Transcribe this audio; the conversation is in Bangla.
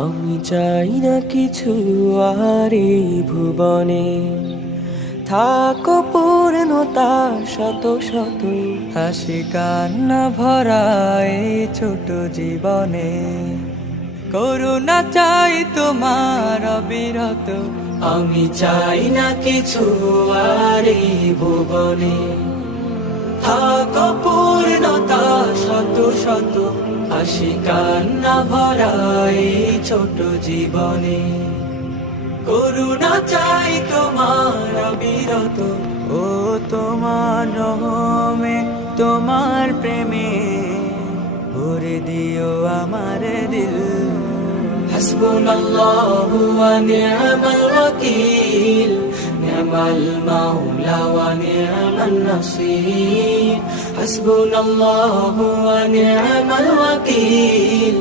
আমি চাই না কিছু আর এই ভুবনে, থাকো পূর্ণতা শত শত, হাসি কান্না ভরা এই ছোট জীবনে। করুণা চাই তোমার অবিরত, আমি চাই না কিছু আর এই ভুবনে, থাকো পূর্ণতা শত শত, হাসি কান্না ভরা এই ছোট জীবনে। করুণা চাই তোমার অবিরত, ও তোমার রহমে তোমার প্রেমে ভরে দিও আমার দিল। হাসবুনাল্লাহু ওয়া নি'মাল ওয়াকিল, নি'মাল মাওলা ওয়া নি'মান নাসির। হাসবুনাল্লাহু ওয়া নি'মাল ওয়াকিল,